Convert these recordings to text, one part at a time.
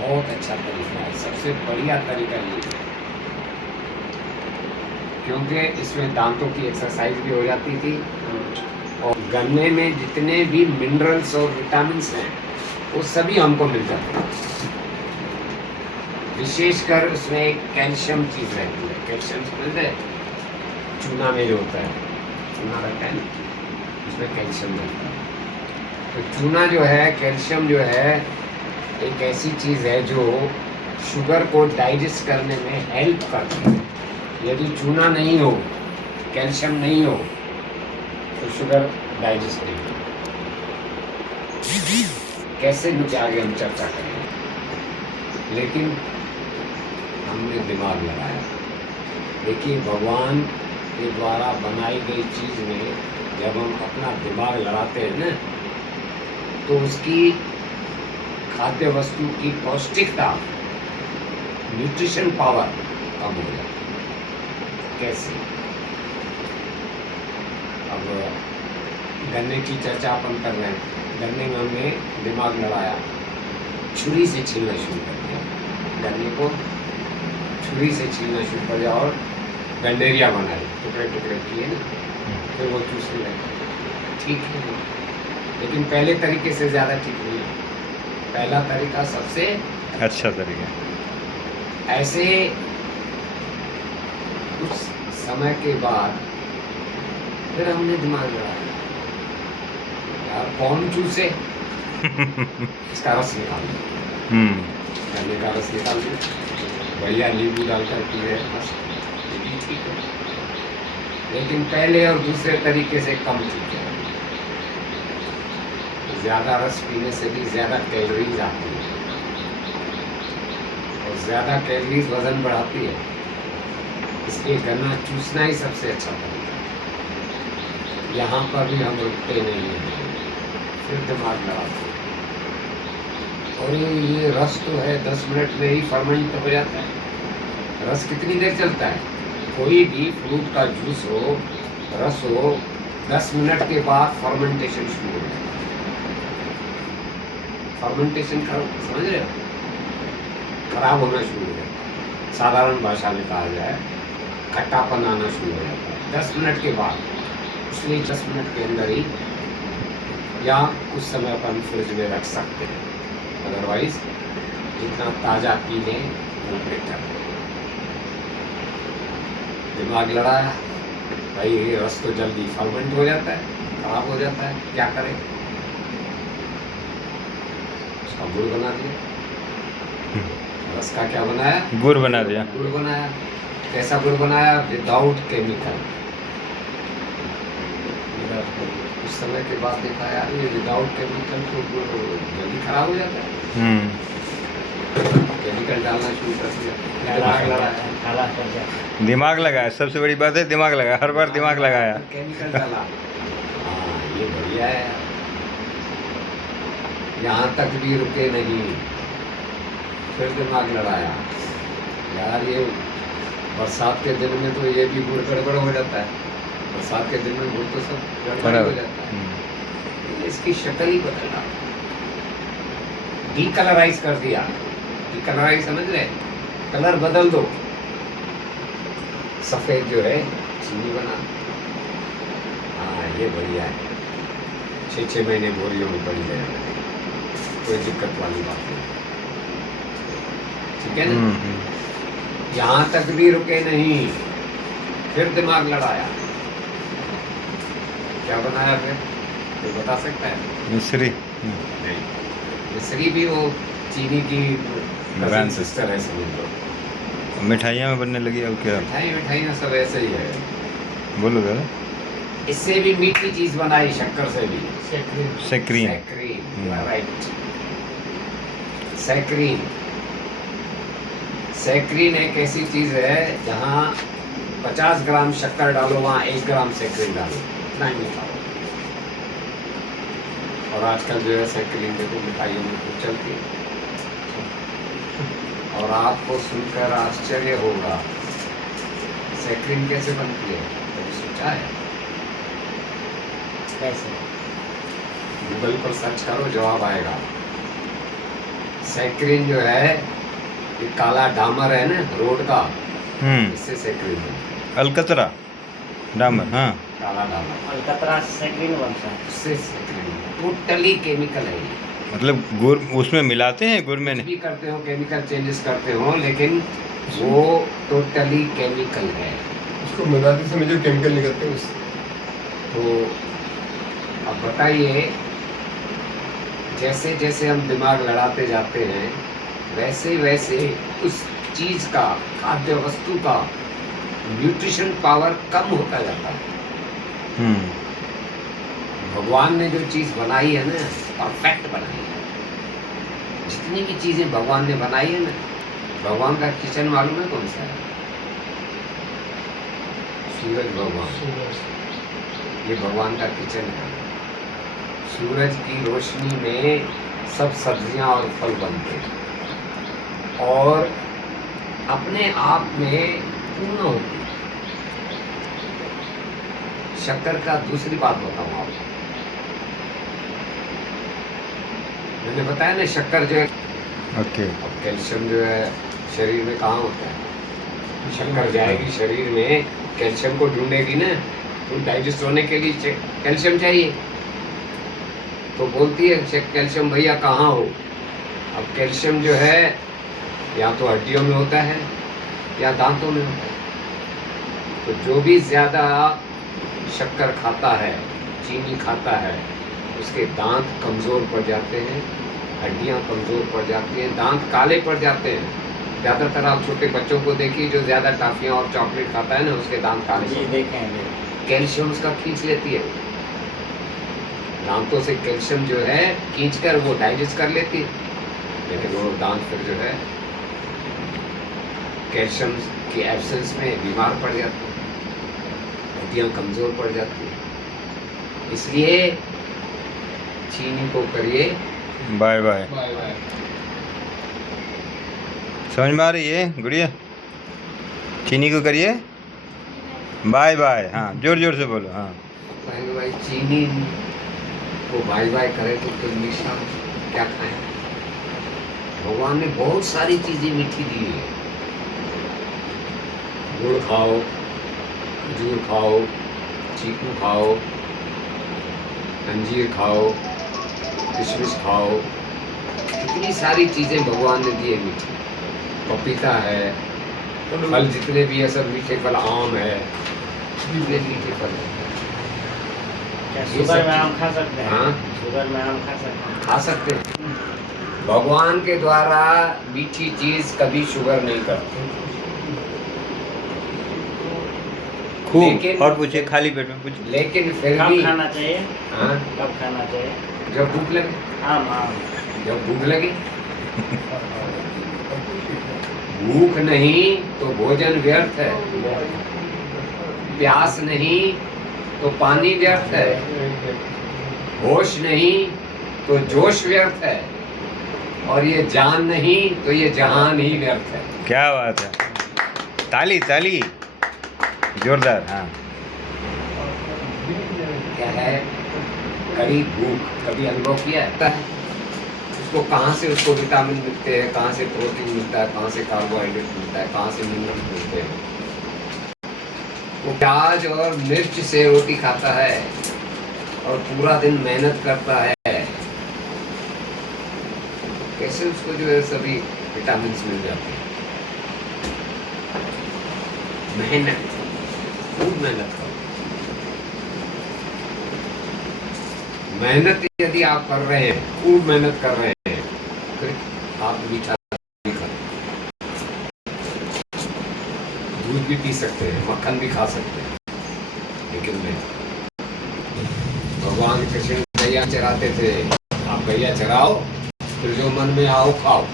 बहुत अच्छा तरीका है, सबसे बढ़िया तरीका ये है, क्योंकि इसमें दांतों की एक्सरसाइज भी हो जाती थी और गन्ने में जितने भी मिनरल्स और विटामिन्स हैं वो सभी हमको मिल जाते हैं। विशेषकर उसमें एक कैल्शियम चीज़ रहती है, कैल्शियम समझते हैं, चूना में जो होता है, चूना रहता है ना, उसमें कैल्शियम रहता है। तो चूना जो है, कैल्शियम जो है, एक ऐसी चीज़ है जो शुगर को डाइजेस्ट करने में हेल्प करती है। यदि चूना नहीं हो, कैल्शियम नहीं हो, तो शुगर डाइजेस्ट नहीं हो। कैसे नुस्खे आगे हम चर्चा करेंगे, लेकिन हमने दिमाग लगाया। देखिए, भगवान के द्वारा बनाई गई चीज़ में जब हम अपना दिमाग लगाते हैं ना, तो उसकी खाद्य वस्तु की पौष्टिकता, न्यूट्रिशन पावर कम हो जाती है। कैसे? अब गन्ने की चर्चा अपन कर रहे हैं, गन्ने में हमने दिमाग लगाया, छुरी से छीलना शुरू कर दिया, गन्ने को छुरी से छीलना शुरू कर दिया और गन्नेरिया बनाए, टुकड़े टुकड़े किए ना, फिर वो चूसने लगे। ठीक है, लेकिन पहले तरीके से ज़्यादा ठीक नहीं है। पहला तरीका सबसे अच्छा तरीका। ऐसे कुछ समय के बाद फिर हमने दिमाग लगाया, यार कौन चूसे, इसका रस निकाल दो, गन्ने का रस निकाल दो, बढ़िया नींबू डालकर पी रहे, बस ये भी ठीक है। लेकिन पहले और दूसरे तरीके से कम ठीक है। ज़्यादा रस पीने से भी ज़्यादा कैलोरीज आती है और ज़्यादा कैलोरीज वज़न बढ़ाती है, इसलिए गन्ना चूसना ही सबसे अच्छा तरीका है। यहाँ पर भी हम रुकते नहीं हैं, फिर दिमाग लगाते हैं, और ये रस तो है 10 मिनट में ही फर्मेंट हो जाता है। रस कितनी देर चलता है? कोई भी फ्रूट का जूस हो, रस हो, 10 मिनट के बाद फर्मेंटेशन शुरू हो जाता है। फर्मेंटेशन समझ रहे हो? खराब होना शुरू हो जाता है। साधारण भाषा में कहा जाए, खट्टापन आना शुरू हो जाता है 10 मिनट के बाद। इसलिए 10 मिनट के अंदर ही या कुछ समय अपन फ्रिज में रख सकते हैं, अदरवाइज जितना ताज़ा पी लें वो बेटर है। दिमाग लड़ाया, भाई ये रस तो जल्दी फर्मेंट हो जाता है, खराब हो जाता है, क्या करें? उसका गुड़ बना दिया। रस का क्या बनाया? गुड़ बना दिया। गुड़ बनाया। कैसा गुड़ बनाया? Without chemical. उस समय के बाद देखा यार, ये विदाउट केमिकल तो गुड़ जल्दी खराब हो जाता है। केमिकल डालना शुरू कर दिया, दिमाग लगाया, सबसे बड़ी बात है दिमाग लगाया, हर बार दिमाग लगाया, केमिकल डाला। हाँ, ये बढ़िया है। यहाँ तक भी रुके नहीं, फिर दिमाग लड़ाया, यार ये बरसात के दिन में तो ये भी गुड़ गड़बड़ हो जाता है। बरसात के दिन में गुड़ तो सब गड़बड़ हो जाता है। इसकी शक्ल ही बदला, डीकलराइज कर दिया। डीकलराइज समझ रहे? कलर बदल दो, सफ़ेद जो है चीनी बना। हाँ, ये बढ़िया है। 6-6 महीने बोरियों में पड़ी जाएगा, कोई दिक्कत वाली बात नहीं, ठीक है ना? यहाँ तक भी रुके नहीं, फिर दिमाग लड़ाया। क्या बनाया फिर? कोई बता सकता है? मिश्री। नहीं, मिश्री भी वो चीनी की कज़न सिस्टर है, समझ लो। मिठाइयाँ में बनने लगी, अब क्या? मिठाइयाँ सब ऐसे ही है। बोलो दादा। इससे भी मीठी चीज़ बनाई, शक्कर से भी। सैक्रीन। Right, saccharin. सैक्रीन एक ऐसी चीज़ है जहाँ 50 ग्राम शक्कर डालो, वहाँ 1 ग्राम सैक्रीन डालो, इतना ही मीठा हो। और आजकल जो है सैक्रीन देखो मिठाइयों में खूब चलती है। और आपको सुनकर आश्चर्य होगा, सैक्रीन कैसे बनती है? कभी सोचा है? कैसे? गूगल पर सर्च करो, जवाब आएगा। सैक्रिन जो है, ये काला डामर है ना रोड का, इससे सैक्रिन बनता अलकतरा डामर, हाँ है। काला डामर अलकतरा से सैक्रिन बनता है। उससे सैक्रिन टोटली केमिकल है ये। मतलब गुड़ उसमें मिलाते हैं, गुड़ में कुछ नहीं। भी करते हो, केमिकल चेंजेस करते हो, लेकिन वो टोटली केमिकल है। उसको मिलाते समय जो केमिकल निकलते हैं उससे तो अब बताइए, जैसे जैसे हम दिमाग लड़ाते जाते हैं वैसे वैसे उस चीज का, खाद्य वस्तु का न्यूट्रिशन पावर कम होता जाता है। हम्म भगवान ने जो चीज बनाई है ना, परफेक्ट बनाई है। जितनी भी चीजें भगवान ने बनाई है ना, भगवान का किचन मालूम है कौन सा है? सूरज भगवान, ये भगवान का किचन है। सूरज की रोशनी में सब सब्जियां और फल बनते हैं और अपने आप में पूर्ण होती है। शक्कर का दूसरी बात बताऊं आपको, मैंने बताया ना शक्कर जो है, ओके। अब कैल्शियम जो है शरीर में कहाँ होता है? शक्कर जाएगी शरीर में, कैल्शियम को ढूंढेगी ना, तो डाइजेस्ट होने के लिए कैल्शियम चाहिए। तो बोलती है कैल्शियम भैया कहाँ हो? अब कैल्शियम जो है या तो हड्डियों में होता है या दांतों में होता है। तो जो भी ज़्यादा शक्कर खाता है, चीनी खाता है, उसके दांत कमज़ोर पड़ जाते हैं, हड्डियां कमज़ोर पड़ जाती हैं, दांत काले पड़ जाते हैं। ज़्यादातर आप छोटे बच्चों को देखिए, जो ज़्यादा टॉफियाँ और चॉकलेट खाता है ना, उसके दांत काले जी पड़ते हैं। देखें। कैल्शियम उसका खींच लेती है, दांतों से कैल्शियम जो है खींचकर वो डाइजेस्ट कर लेती है, लेकिन वो दांत फिर जो है कैल्शियम की एब्सेंस में बीमार पड़ जाते हैं, हड्डियाँ कमज़ोर पड़ जाती हैं। इसलिए चीनी को करिए बाय बाय। Bye bye. समझ में आ रही है गुड़िया? चीनी को करिए बाय बाय। हाँ जोर जोर से बोलो। हाँ भाई भाई चीनी को बाय बाय करें तो मीठा क्या खाएं? भगवान ने बहुत सारी चीज़ें मीठी दी है। गुड़ खाओ, खजूर खाओ, चीकू खाओ, अंजीर खाओ, किशमिश खाओ, इतनी सारी चीज़ें भगवान ने दी है मीठी। पपीता है, फल जितने भी है सब मीठे फल, आम है, इतने मीठे फल हैं। क्या ये शुगर सब में आम खा सकते हैं? हाँ। शुगर में आम खा सकते हैं। खा सकते हैं। भगवान के द्वारा मीठी चीज कभी शुगर नहीं करती। खूब। लेकिन- और पूछिए, खाली पेट में पूछिए। लेकिन फिर कब भी खाना चाहिए? हाँ, कब खाना चाहिए? जब भूख लगे, आम आम। जब भूख लगे। भूख नहीं तो भोजन व्यर्थ है, प्यास नहीं तो पानी व्यर्थ है, होश नहीं तो जोश व्यर्थ है, और ये जान नहीं तो ये जहान ही व्यर्थ है। क्या बात है, ताली ताली जोरदार। हाँ क्या है? कड़ी भूख कभी अनुभव किया है? उसको कहाँ से उसको विटामिन मिलते हैं, कहाँ से प्रोटीन मिलता है, कहाँ से कार्बोहाइड्रेट मिलता है, कहाँ से मिनरल मिलते हैं। वो प्याज और मिर्च से रोटी खाता है और पूरा दिन मेहनत करता है, कैसे उसको जो है सभी विटामिन मिल जाते हैं? मेहनत, खूब मेहनत करो। मेहनत यदि आप कर रहे हैं, खूब मेहनत कर रहे हैं, फिर आप मीठा भी खा, दूध भी पी सकते हैं, मक्खन भी खा सकते हैं, लेकिन नहीं। भगवान कृष्ण गैया चराते थे, आप गैया चराओ, फिर जो मन में आओ खाओ।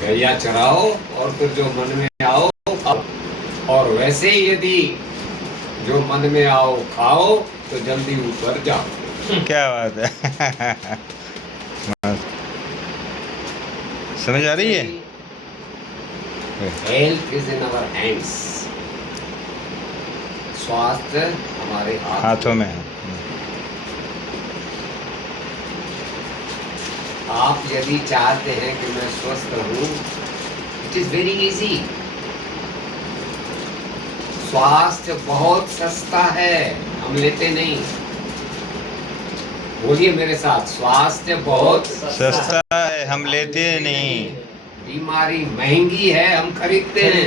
गैया चराओ और फिर जो मन में आओ खाओ। और वैसे ही यदि जो मन में आओ खाओ तो जल्दी ऊपर जाओ। क्या बात है। मस्त। समझ आ रही है? Health is in our hands, स्वास्थ्य हमारे हाथों में है। आप आप यदि चाहते हैं कि मैं स्वस्थ रहूं, इट इज वेरी इजी। स्वास्थ्य बहुत सस्ता है, हम लेते नहीं। बोलिए मेरे साथ, स्वास्थ्य बहुत। सस्ता है, हम लेते नहीं। बीमारी महंगी है, हम खरीदते हैं।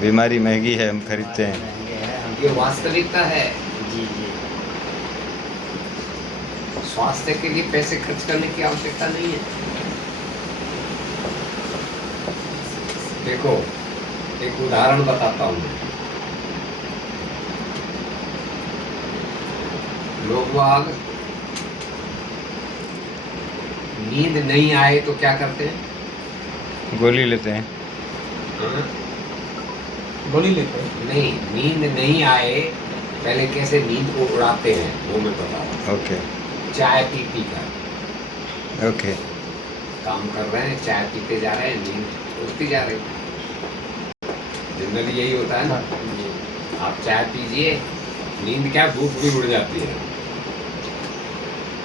बीमारी महंगी है, हम खरीदते हैं। महंगे हैं हम। ये वास्तविकता है। जी जी। स्वास्थ्य के लिए पैसे खर्च करने की आवश्यकता नहीं है। देखो, एक उदाहरण बताता हूँ मैं। लोग बाग नींद नहीं आए तो क्या करते हैं? गोली लेते हैं। हाँ? गोली लेते हैं। नहीं, नींद नहीं आए पहले कैसे नींद को उड़ाते हैं वो मैं बता रहा हूँ। ओके चाय पी कर ओके। काम कर रहे हैं, चाय पीते जा रहे हैं, नींद उड़ती जा रही है। जनरली यही होता है ना। आप चाय पीजिए, नींद क्या, भूख भी उड़ जाती है।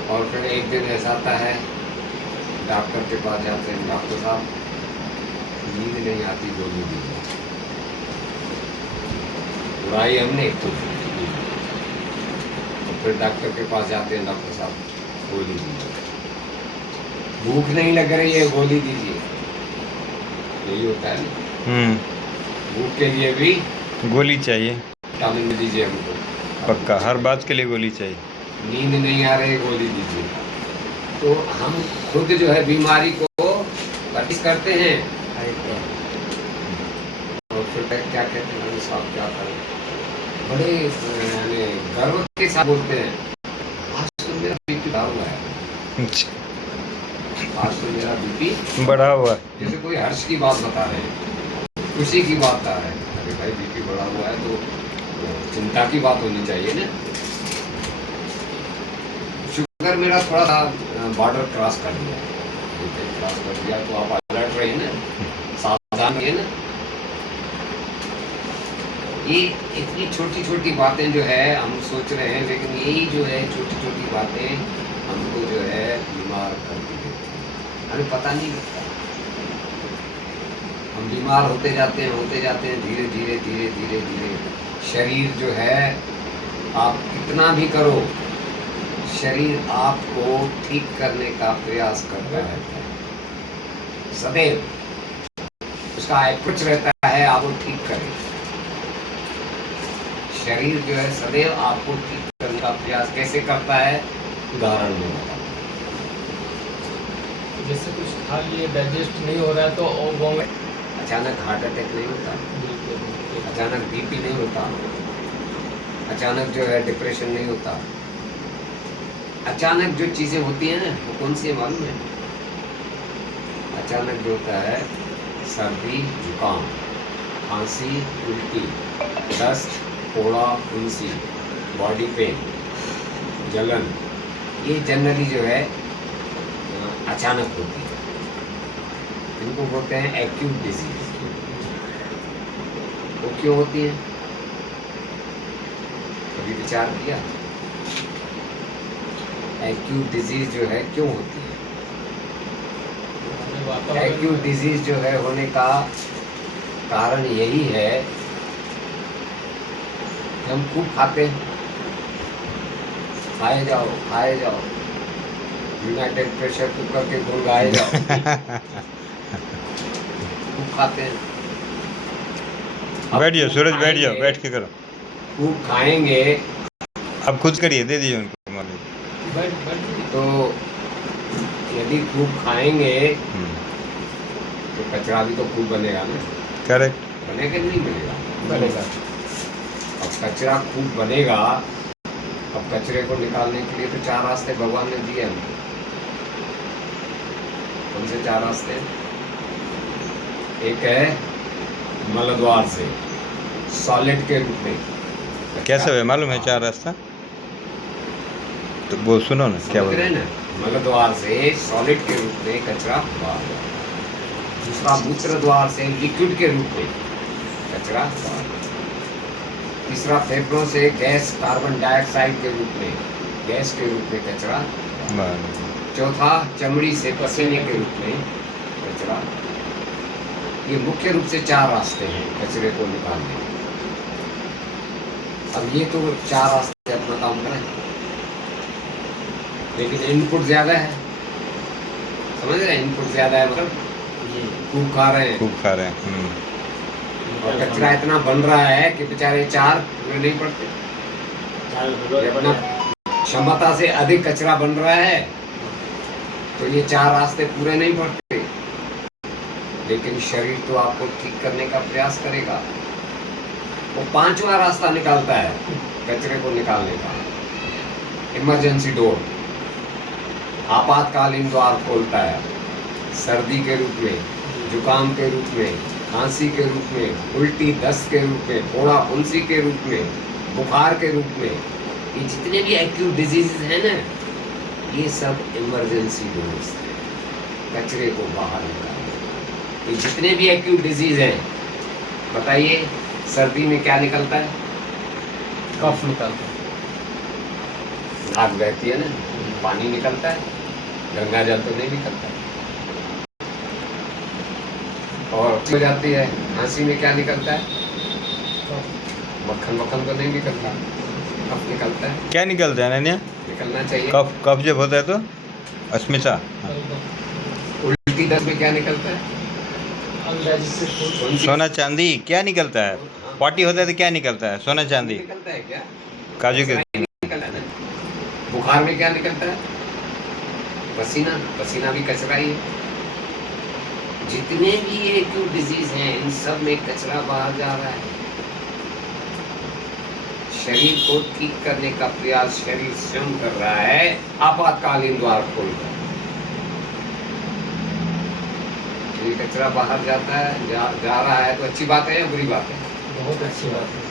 और फिर एक दिन ऐसा आता है, डॉक्टर के पास जाते हैं, डॉक्टर साहब नींद नहीं आती, गोली दीजिए। उड़ाई हमने तो फिर डॉक्टर के पास जाते हैं, डॉक्टर साहब गोली दीजिए। भूख नहीं लग रही है, गोली दीजिए। यही होता है ना। भूख के लिए भी गोली चाहिए, विटामिन दीजिए हमको। पक्का हर बात के लिए गोली चाहिए। नींद नहीं आ रही, गोली दीजिए। तो हम खुद जो है बीमारी को परहेज करते हैं। खरीदते हैं। और फिर क्या कहते हैं, अरे साहब क्या करें, बड़े यानी गर्व के साथ बोलते हैं, आज तो मेरा बीपी बढ़ा हुआ है, आज तो मेरा बीपी बढ़ा हुआ। जैसे कोई हर्ष की बात बता रहे हैं, खुशी की बात बता रहे हैं। अरे भाई बीपी बढ़ा हुआ है तो चिंता की बात होनी चाहिए ना। शुगर मेरा थोड़ा सा बॉर्डर क्रॉस कर दिया, क्रॉस कर दिया तो आप अलर्ट रहिए ना, सावधान रहिए ना। ये इतनी छोटी छोटी बातें जो है हम सोच रहे हैं, लेकिन यही जो है छोटी छोटी बातें हमको जो है बीमार कर देती हैं, हमें पता नहीं लगता। हम बीमार होते जाते हैं धीरे धीरे धीरे धीरे धीरे। शरीर जो है, आप कितना भी करो, शरीर आपको ठीक करने का प्रयास करता रहता है सदैव। उसका अप्रोच रहता है आपको ठीक करें। शरीर जो है सदैव आपको ठीक करने का प्रयास कैसे करता है, उदाहरण में बताता हूं। जैसे कुछ खा लिए, डाइजेस्ट नहीं हो रहा है तो वो अचानक हार्ट अटैक नहीं होता, अचानक बीपी नहीं होता, अचानक जो है डिप्रेशन नहीं होता। अचानक जो चीज़ें होती हैं ना, वो कौन सी है मालूम है? अचानक जो होता है सर्दी, जुकाम, खांसी, उल्टी, दस्त, फोड़ा, फुंसी, बॉडी पेन, जलन, ये जनरली जो है अचानक होती है। इनको बोलते हैं एक्यूट डिजीज। वो क्यों होती है, कभी विचार किया? एक्यूट डिजीज जो है क्यों होती है? एक्यूट डिजीज जो है होने का कारण यही है कि हम खूब खाते हैं, खाए जाओ, यूनाइटेड प्रेशर कुकर के गुण गाए जाओ। खूब खाते हैं। बैठ जाओ सूरज, बैठ जाओ, बैठ के करो। खूब खाएंगे अब खुद करिए, दे दीजिए उनको मालिक। तो यदि खूब खाएंगे तो कचरा भी तो खूब बनेगा ना। करेक्ट। बनेगा कि नहीं बनेगा? बनेगा। अब कचरा खूब बनेगा, अब कचरे को निकालने के लिए तो 4 रास्ते भगवान ने दिए हमको। कौन से 4 रास्ते? एक है मलद्वार से, सॉलिड के रूप में। कैसे है मालूम है 4 रास्ता? तो वो सुनो ना क्या बोल समझ रहे हैं ना? मलद्वार से सॉलिड के रूप में कचरा बाहर, दूसरा मूत्र द्वार से लिक्विड के रूप में कचरा बाहर, तीसरा फेफड़ों से गैस कार्बन डाइऑक्साइड के रूप में, गैस के रूप में कचरा, बाहर। चौथा, चमड़ी से पसीने के रूप में कचरा। ये मुख्य रूप से 4 रास्ते हैं कचरे को निकालने के। अब ये तो 4 रास्ते अपना काम करें, लेकिन इनपुट ज्यादा है, समझ रहे हैं? इनपुट ज्यादा है मतलब जी खूब खा रहे हैं, खूब खा रहे हैं। और कचरा इतना बन रहा है कि बेचारे 4 पूरे नहीं पड़ते। ये अपना क्षमता से अधिक कचरा बन रहा है, तो ये 4 रास्ते पूरे नहीं पड़ते। लेकिन शरीर तो आपको ठीक करने का प्रयास करेगा। वो 5वां रास्ता निकालता है कचरे को निकालने का, इमरजेंसी डोर, आपातकालीन द्वार खोलता है। सर्दी के रूप में, जुकाम के रूप में, खांसी के रूप में, उल्टी दस्त के रूप में, फोड़ा फुंसी के रूप में, बुखार के रूप में, ये जितने भी एक्यूट डिजीज हैं ना, ये सब इमरजेंसी डोर्स हैं कचरे को बाहर निकालने। ये जितने भी एक्यूट डिजीज हैं, बताइए सर्दी में क्या निकलता है? कफ निकालते हैं। नाक बहती है ना, पानी निकलता है, गंगा जल तो नहीं निकलता। और हो जाती है, खांसी में क्या निकलता है? मक्खन मक्खन तो नहीं निकलता, कफ निकलता है। क्या निकलता है अनन्या? निकलना चाहिए। कफ कफ जब होता है तो अस्मिता। उल्टी दस्त में क्या निकलता है? Undigested food. उल्टी सोना चांदी क्या निकलता है? पॉटी होता है तो क्या निकलता है? सोना चांदी, निकलता है क्या? काजू के। कचरा ही निकलता है ना। बुखार में क्या निकलता है? पसीना, पसीना भी कचरा ही है। जितने भी एक्यूट डिजीज हैं, इन सब में कचरा बाहर जा रहा है। शरीर को ठीक करने का प्रयास शरीर स्वयं कर रहा है, आपातकालीन द्वार खोलकर। ये कचरा बाहर जाता है, जा रहा है, तो अच्छी बात है या बुरी बात है? बहुत अच्छी बात है।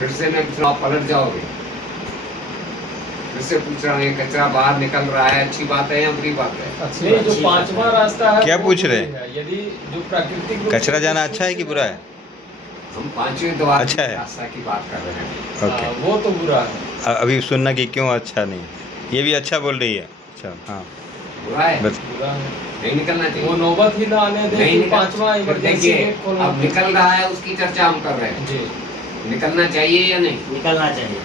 फिर से मैं पूछ रहा हूं, पलट जाओगे? फिर से पूछ रहा हूँ, ये कचरा बाहर निकल रहा है, अच्छी बात है या बुरी बात है? नहीं, जो 5वां रास्ता है क्या वो पूछ रहे बुरी है। यदि जो प्राकृतिक रूप कचरा से जाना अच्छा है कि बुरा है? हम 5वें द्वार अच्छा है। की रास्ता की बात कर रहे हैं। ओके। वो तो बुरा है। अभी सुनना कि क्यों अच्छा नहीं, ये भी अच्छा बोल रही है। अच्छा हाँ बुरा है, बस। बुरा है। नहीं निकलना चाहिए। वो नौबत ही ना आने दे नहीं कि निकल- 5वां फिर इमरजेंसी देखिए, गेट खोलना। अब निकल रहा है, उसकी चर्चा हम कर रहे हैं। जी, निकलना चाहिए या नहीं? निकलना चाहिए।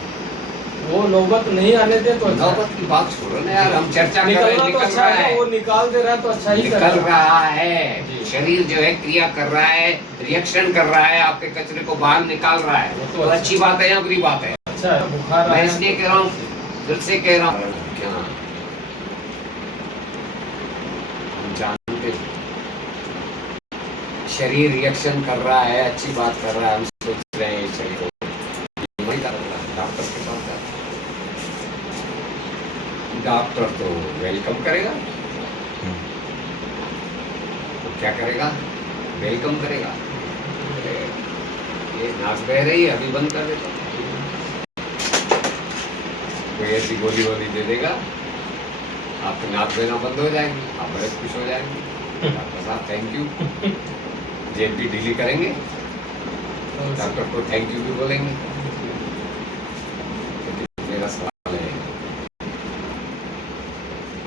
वो नौबत नहीं आने दे तो अच्छा है। नौबत की बात छोड़ो ना यार, हम चर्चा कर रहे हैं। निकलना तो निकल अच्छा रहा है, है, वो निकाल दे रहा है तो अच्छा ही कर निकल रहा है। रहा है। जी। शरीर जो है क्रिया कर रहा है, रिएक्शन कर रहा है, आपके कचरे को बाहर निकाल रहा है। वो तो तो अच्छा अच्छी बात है या बुरी बात है? अच्छा है, बुखार मैं आया इसलिए कह रहा हूँ, फिर से कह रहा हूँ, क्या हम जानते हैं, शरीर रिएक्शन कर रहा है, अच्छी बात कर रहा है, हम सोच रहे हैं शरीर को वही कर रहा है, डॉक्टर के पास जाते हैं। डॉक्टर तो वेलकम करेगा, तो क्या करेगा? वेलकम करेगा। ये नाक बह रही है, अभी बंद कर देता हूं। कोई ऐसी गोली वोली दे देगा, आपकी नाक बहना बंद हो जाएगी, आप बड़े खुश हो जाएंगे। डॉक्टर साहब थैंक यू, जेब भी ढीली करेंगे, डॉक्टर को थैंक यू भी बोलेंगे। लेकिन मेरा सवाल है,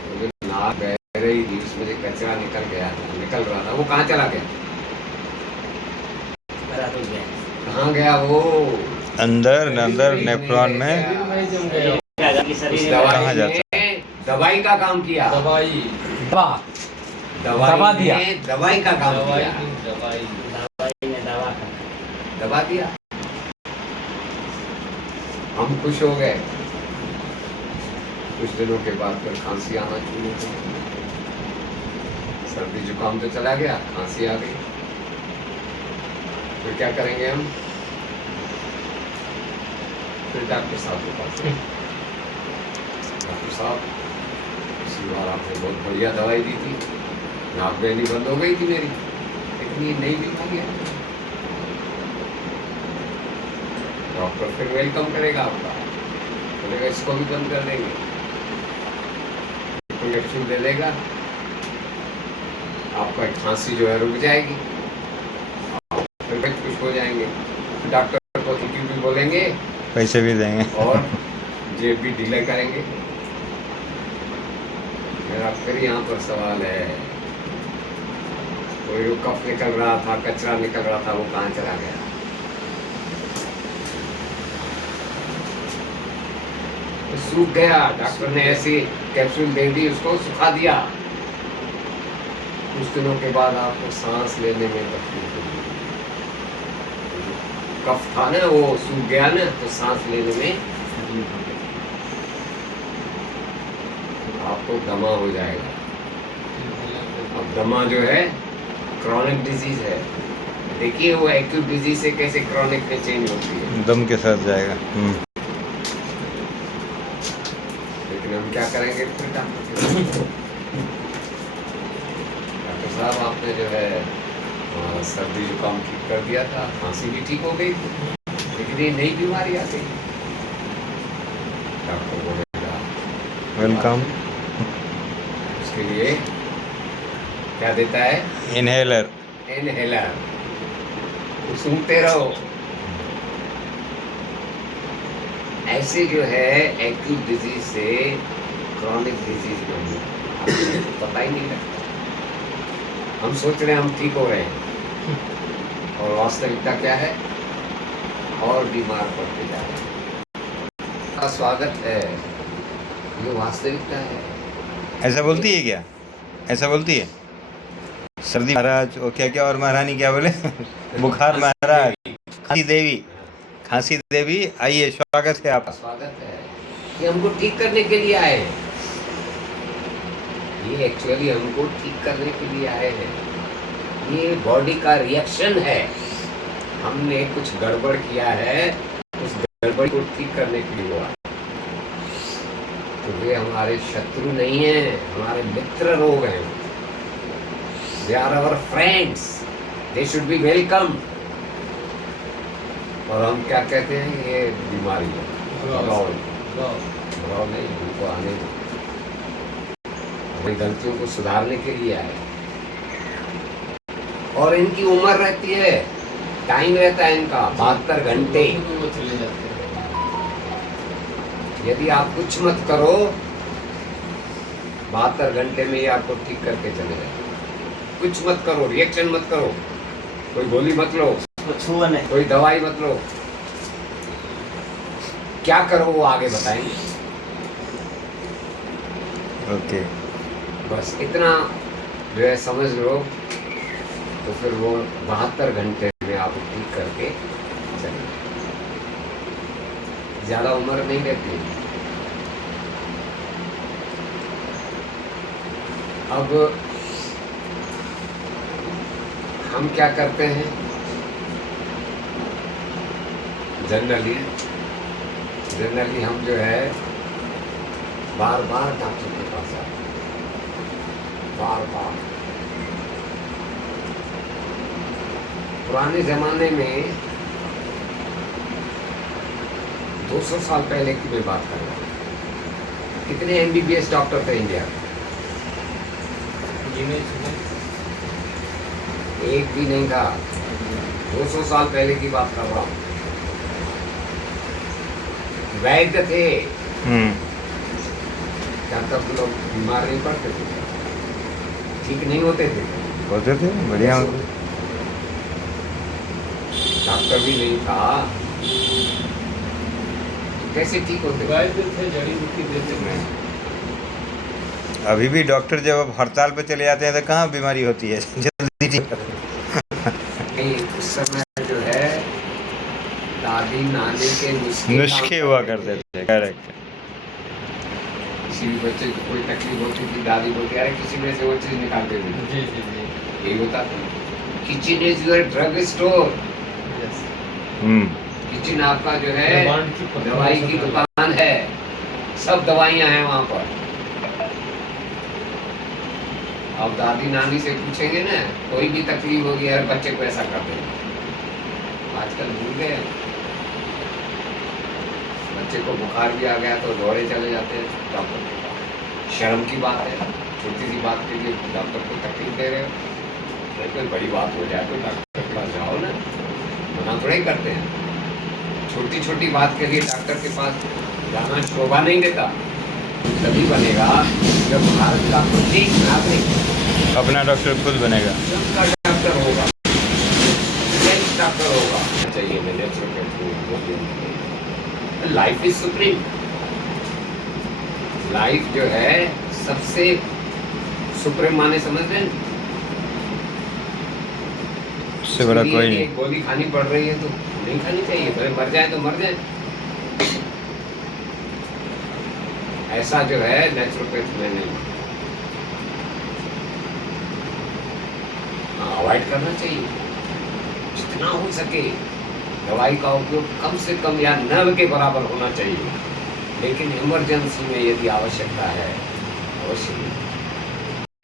मुझे नाक बह रही थी, उसमें से कचरा निकल गया था, निकल रहा था, वो कहाँ चला गया? मेरा तो गया। कहाँ गया वो? अंदर अंदर नेफ्रॉन में। शरीर में ही जम गया। कि उस शरीर में दवाई कहाँ जाता ने दवाई का काम किया। दवाई दवा दबा दिया। ने दवाई का काम दवाई किया। दवाई दवाई में दवा का। दबा दिया। हम खुश हो गए, कुछ दिनों के बाद फिर खांसी आना शुरू हो गई। सर्दी जुकाम तो चला गया, खांसी आ गई। फिर क्या करेंगे हम? फिर डॉक्टर साहब के पास गए। डॉक्टर साहब, पिछली बार आपने बहुत बढ़िया दवाई दी थी, नाक बहनी बंद हो गई थी मेरी, लेकिन ये नई बीमारी है। डॉक्टर फिर वेलकम करेगा आपका, बोलेगा इसको भी बंद कर देंगे, इंजेक्शन दे देगा, आपका खांसी जो है रुक जाएगी, फिर भी खुश हो जाएंगे। डॉक्टर को थैंक यू भी बोलेंगे पैसे भी देंगे। और जेब भी ढीले करेंगे। मेरा फिर यहाँ पर सवाल है, कोई कफ निकल रहा था, कचरा निकल रहा था, वो कहाँ चला गया? तो सूख गया, डॉक्टर ने ऐसी कैप्सूल दे दी, उसको सुखा दिया। कुछ दिनों के बाद आपको सांस लेने में तकलीफ होगी। कफ था ना, वो सूख गया ना, तो सांस लेने में आपको दमा हो जाएगा। अब दमा जो है क्रॉनिक डिजीज है। देखिए वो एक्यूट डिजीज से कैसे क्रॉनिक में चेंज होती है। दम के साथ जाएगा। लेकिन हम क्या करेंगे फिर? डॉक्टर साहब आपने जो है सर्दी जुकाम ठीक कर दिया था, खांसी भी ठीक हो गई थी, लेकिन ये नई बीमारी आ गई। डॉक्टर बोलेगा वेलकम। उसके लिए क्या देता है? इनहेलर। इनहेलर। सूंघते रहो। ऐसे जो है एक्यूट डिजीज से क्रॉनिक डिजीज में हम पता ही नहीं लगता। हम सोच रहे हैं हम ठीक हो रहे हैं, और वास्तविकता क्या है? और बीमार पड़ते जा रहे हैं। का स्वागत है, ये वास्तविकता है। ऐसा बोलती है क्या? ऐसा बोलती है? सर्दी महाराज, और क्या क्या, और महारानी क्या बोले? बुखार महाराज, खांसी देवी। खांसी देवी आइए, स्वागत है आपका। स्वागत है। ये हमको ठीक करने के लिए आए हैं। ये एक्चुअली हमको ठीक करने के लिए आए हैं। ये बॉडी का रिएक्शन है। हमने कुछ गड़बड़ किया है, उस गड़बड़ को ठीक करने के लिए हुआ। तो वे हमारे शत्रु नहीं हैं, हमारे मित्र लोग हैं। They are our friends, they should be welcome. और हम क्या कहते हैं? ये बीमारी है, भगाओ नहीं, उनको आने दो। अपनी गलतियों को सुधारने के लिए आए। और इनकी उम्र रहती है, टाइम रहता है इनका 72 घंटे। वो चले जाते हैं। यदि आप कुछ मत करो, 72 घंटे में ये आपको ठीक करके चले जाए। कुछ मत करो, रिएक्शन मत करो, कोई गोली मत लो, छुआ नहीं। कोई दवाई मत लो। क्या करो वो आगे बताएंगे। ओके। बस इतना जो है समझ लो, तो फिर वो 72 घंटे में आप ठीक करके चले। ज्यादा उम्र नहीं रहती। अब हम क्या करते हैं? जनरली हम जो है बार बार डॉक्टर के पास जाते हैं, बार बार। पुराने जमाने में 200 साल पहले की मैं बात कर रहा हूँ, कितने MBBS डॉक्टर थे इंडिया में? एक भी नहीं था। 200 साल पहले की बात कर रहा हूँ। वैद्य थे, क्या तब लोग बीमार नहीं पड़ते थे? ठीक नहीं होते थे? होते थे, बढ़िया होते। डॉक्टर भी नहीं था, कैसे ठीक होते? वैद्य थे, जड़ी बूटी देते थे। अभी भी डॉक्टर जब हड़ताल पे चले जाते हैं तो कहाँ बीमारी होती है जल्दी ठीक। उस समय जो है दादी नानी के नुस्खे हुआ करते थे। करेक्ट। किसी भी बच्चे को कोई तकलीफ होती थी, दादी बोलती अरे किसी में से वो चीज निकाल के दे। जी जी जी। यही होता था। Kitchen is your drug store. Yes. Kitchen आपका जो है दवाई की दुकान है। सब दवाइयाँ हैं वहाँ पर। अब दादी नानी से पूछेंगे ना, कोई भी तकलीफ होगी हर बच्चे को ऐसा कर देंगे। आजकल भूल गए। बच्चे को बुखार भी आ गया तो दौड़े चले जाते हैं डॉक्टर के पास। शर्म की बात है, छोटी सी बात के लिए डॉक्टर को तकलीफ दे रहे हो। कोई बड़ी बात हो जाए तो डॉक्टर के पास जाओ ना, मना थोड़ा ही करते हैं। छोटी छोटी बात के लिए डॉक्टर के पास जाना शोभा नहीं देता। तभी बनेगा जब भारत का प्रत्येक नागरिक अपना डॉक्टर खुद बनेगा। स्वयं का डॉक्टर होगा, स्वयं डॉक्टर होगा। चाहिए मैं लाइफ इज सुप्रीम। लाइफ जो है सबसे सुप्रीम माने समझ रहे हैं? उससे बड़ा इसलिए कोई कि नहीं। एक गोली खानी पड़ रही है तो नहीं खानी चाहिए, भले मर जाए तो मर जाए। ऐसा जो है नेचुरोपैथ में नहीं, अवॉइड करना चाहिए जितना हो सके। दवाई का उपयोग कम से कम या न के बराबर होना चाहिए, लेकिन इमरजेंसी में यदि आवश्यकता है अवश्य